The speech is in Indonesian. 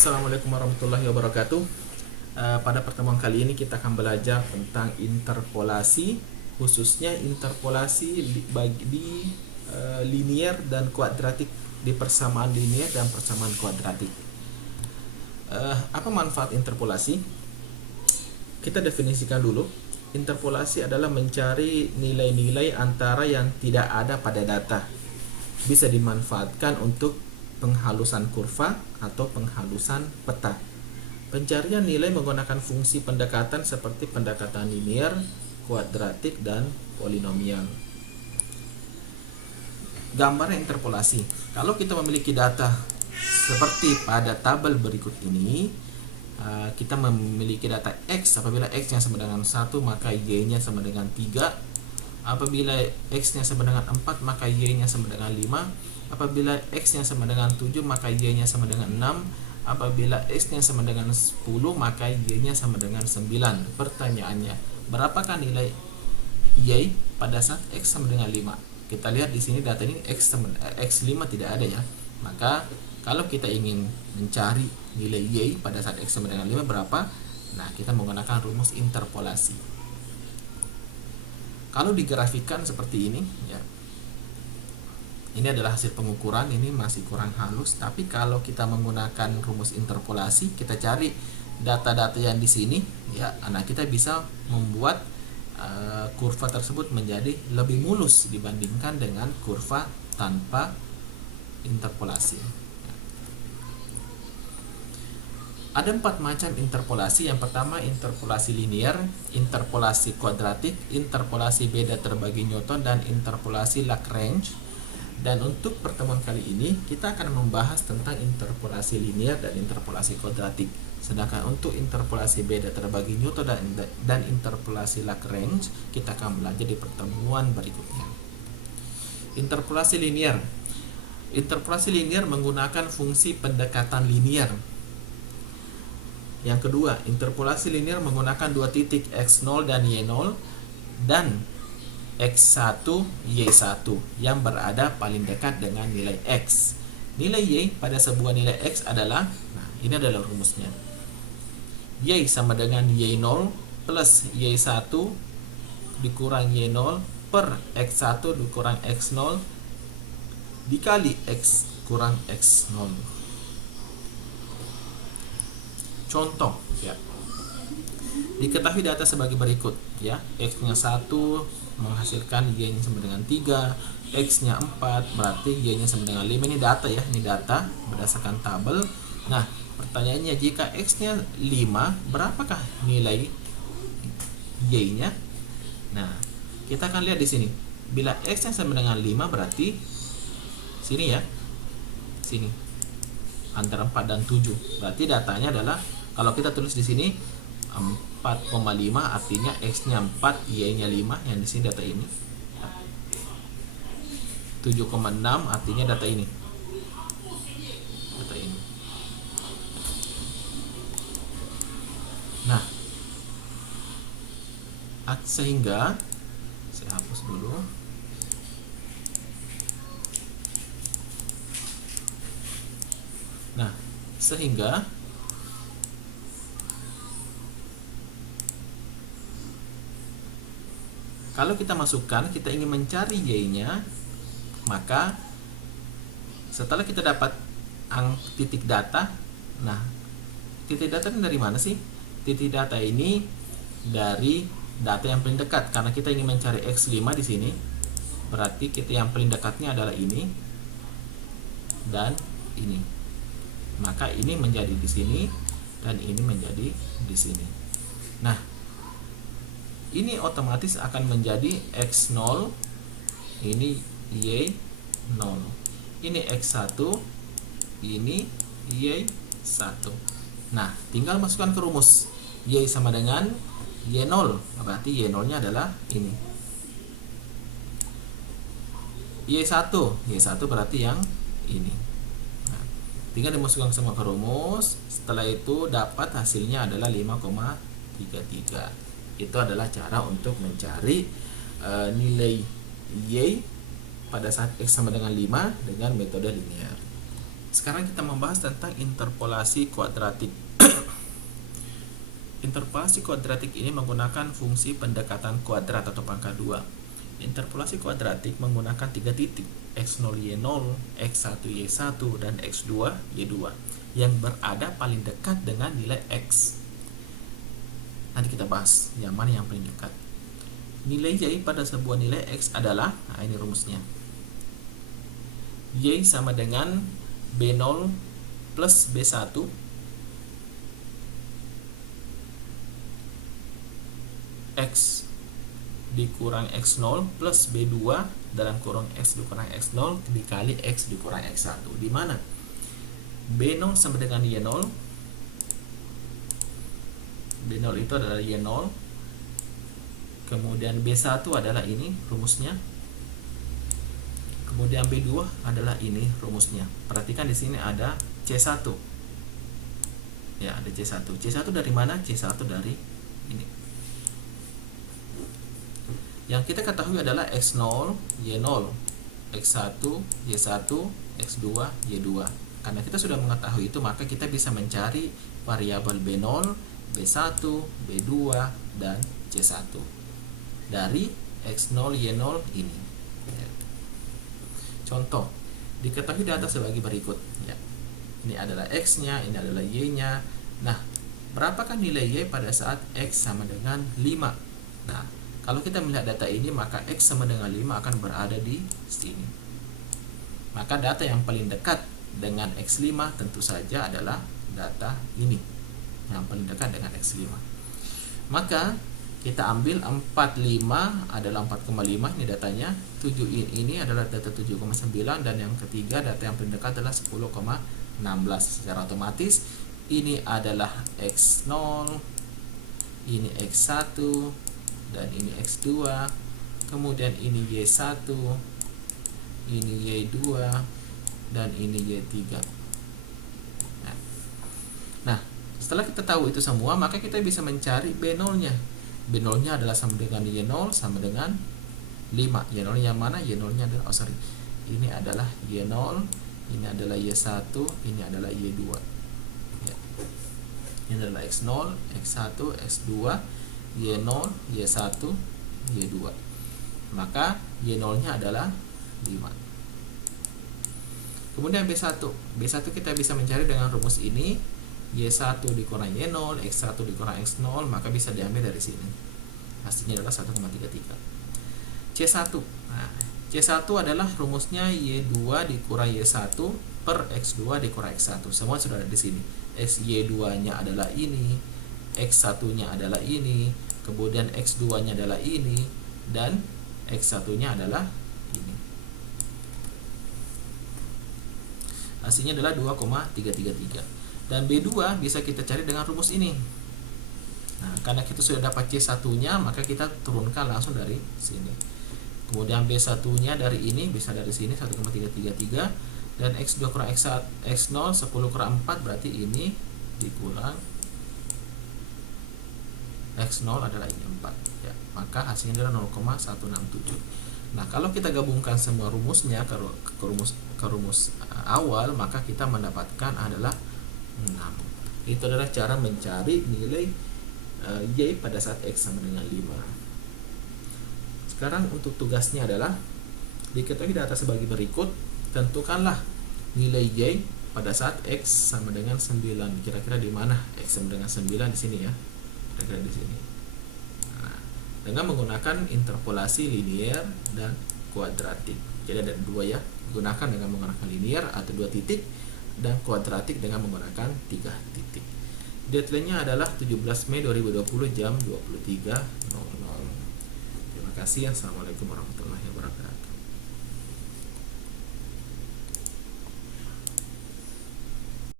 Assalamualaikum warahmatullahi wabarakatuh. Pada pertemuan kali ini kita akan belajar tentang interpolasi, khususnya interpolasi di linear dan kuadratik, di persamaan linear dan persamaan kuadratik. Apa manfaat interpolasi? Kita definisikan dulu. Interpolasi adalah mencari nilai-nilai antara yang tidak ada pada data. Bisa dimanfaatkan untuk penghalusan kurva atau penghalusan peta. Pencarian nilai menggunakan fungsi pendekatan seperti pendekatan linear, kuadratik, dan polinomial. Gambar interpolasi. Kalau kita memiliki data seperti pada tabel berikut ini, kita memiliki data X. Apabila X-nya sama dengan 1, maka Y-nya sama dengan 3. Apabila X-nya sama dengan 4, maka Y-nya sama dengan 5. Apabila X-nya sama dengan 7, maka Y-nya sama dengan 6. Apabila X-nya sama dengan 10, maka Y-nya sama dengan 9. Pertanyaannya, berapakah nilai Y pada saat X sama dengan 5? Kita lihat di sini data ini X5 tidak ada ya. Maka kalau kita ingin mencari nilai Y pada saat X sama dengan 5 berapa? Nah, kita menggunakan rumus interpolasi. Kalau digrafikan seperti ini ya, ini adalah hasil pengukuran, ini masih kurang halus. Tapi kalau kita menggunakan rumus interpolasi, kita cari data-data yang di sini ya, nah kita bisa membuat kurva tersebut menjadi lebih mulus dibandingkan dengan kurva tanpa interpolasi. Ada 4 macam interpolasi. Yang pertama, interpolasi linear, interpolasi kuadratik, interpolasi beda terbagi Newton, dan interpolasi Lagrange. Dan untuk pertemuan kali ini kita akan membahas tentang interpolasi linear dan interpolasi kuadratik. Sedangkan untuk interpolasi beda terbagi Newton dan interpolasi Lagrange kita akan belajar di pertemuan berikutnya. Interpolasi linear. Interpolasi linear menggunakan fungsi pendekatan linear. Yang kedua, interpolasi linear menggunakan dua titik X0 dan Y0 dan X1, Y1 yang berada paling dekat dengan nilai X. Nilai Y pada sebuah nilai X adalah, nah ini adalah rumusnya. Y sama dengan Y0 plus Y1 dikurang Y0 per X1 dikurang X0 dikali X kurang X0. Contoh ya. Diketahui data sebagai berikut ya. X-nya 1 menghasilkan Y-nya sama dengan 3, X-nya 4 berarti Y-nya sama dengan 5. Ini data ya, ini data berdasarkan tabel. Nah, pertanyaannya, jika X-nya 5, berapakah nilai Y-nya? Nah, kita akan lihat di sini. Bila X-nya sama dengan 5 berarti sini ya. Sini. Antara 4 dan 7. Berarti datanya adalah, kalau kita tulis di sini 4,5 artinya X-nya 4, Y-nya 5, yang di sini data ini. 7,6 artinya data ini. Data ini. Nah, sehingga saya hapus dulu. Nah, sehingga kalau kita masukkan, kita ingin mencari Y-nya, maka setelah kita dapat titik data, nah titik data ini dari mana sih? Titik data ini dari data yang paling dekat, karena kita ingin mencari X5 di sini, berarti kita yang paling dekatnya adalah ini dan ini. Maka ini menjadi di sini dan ini menjadi di sini. Nah, ini otomatis akan menjadi X0, ini Y0, ini X1, ini Y1. Nah, tinggal masukkan ke rumus. Y sama dengan Y0, berarti Y0 nya adalah ini. Y1 berarti yang ini. Nah, tinggal dimasukkan semua ke rumus. Setelah itu dapat hasilnya adalah 5,33. Itu adalah cara untuk mencari nilai Y pada saat X sama dengan 5 dengan metode linear. Sekarang kita membahas tentang interpolasi kuadratik. Interpolasi kuadratik ini menggunakan fungsi pendekatan kuadrat atau pangkat 2. Interpolasi kuadratik menggunakan 3 titik, x0 y0, x1 y1, dan x2 y2 yang berada paling dekat dengan nilai x. Nanti kita bahas yang mana yang paling dekat. Nilai y pada sebuah nilai x adalah, nah ini rumusnya, y sama dengan b0 plus b1 x dikurang x0 plus b2 dalam kurung x dikurang x0 dikali x dikurang x1, di mana b0 sama dengan y0. b0 itu adalah y0, kemudian b1 adalah ini rumusnya, kemudian b2 adalah ini rumusnya. Perhatikan di sini ada c1. Ya, ada c1. C1 dari mana? C1 dari ini. Yang kita ketahui adalah x0, y0, x1, y1, x2, y2. Karena kita sudah mengetahui itu, maka kita bisa mencari variabel b0, b1, b2, dan c1 dari x0, y0 ini. Contoh, diketahui data sebagai berikut. Ya. Ini adalah x-nya, ini adalah y-nya. Nah, berapakah nilai y pada saat x sama dengan 5? Nah, kalau kita melihat data ini, maka x sama dengan 5 akan berada di sini. Maka data yang paling dekat dengan x5 tentu saja adalah data ini, yang paling dekat dengan x5. Maka kita ambil 45 adalah 4,5, ini datanya. 7 ini adalah data 7,9, dan yang ketiga data yang paling dekat adalah 10,16. Secara otomatis ini adalah x0, ini x1, dan ini x2, kemudian ini y1, ini y2, dan ini y3. Nah, setelah kita tahu itu semua, maka kita bisa mencari b0-nya. B0-nya adalah sama dengan y0 sama dengan 5. Y0 yang mana? Y0-nya adalah, ini adalah y0, ini adalah y1, ini adalah y2. Ya. Ini adalah x0, x1, x2, y0, y1, y2. Maka y0-nya adalah 5. Kemudian b1. B1 kita bisa mencari dengan rumus ini. Y1 dikurang Y0, X1 dikurang X0, maka bisa diambil dari sini. Hasilnya adalah 1,33. C1. Nah, C1 adalah rumusnya Y2 dikurang Y1 per X2 dikurang X1. Semua sudah ada di sini. Y2-nya adalah ini, X1-nya adalah ini, kemudian X2-nya adalah ini, dan X1-nya adalah ini. Hasilnya adalah 2,333. Dan B2 bisa kita cari dengan rumus ini. Nah, karena kita sudah dapat C1-nya, maka kita turunkan langsung dari sini. Kemudian B1-nya dari ini, bisa dari sini 1,333. Dan X2 kurang X0, 10 kurang 4, berarti ini dikurang X0 adalah ini 4. Ya, maka hasilnya adalah 0,167. Nah, kalau kita gabungkan semua rumusnya ke rumus awal, maka kita mendapatkan adalah 6. Itu adalah cara mencari nilai y pada saat x sama dengan 5. Sekarang untuk tugasnya adalah diketahui data sebagai berikut. Tentukanlah nilai y pada saat x sama dengan 9. Kira-kira di mana x sama dengan 9? Di sini ya. Kira-kira di sini. Nah, dengan menggunakan interpolasi linear dan kuadratik. Jadi ada dua ya. Gunakan dengan menggunakan linear atau 2 titik, dan kuadratik dengan menggunakan 3 titik. Deadline-nya adalah 17 Mei 2020 jam 23.00. Terima kasih. Assalamualaikum warahmatullahi wabarakatuh.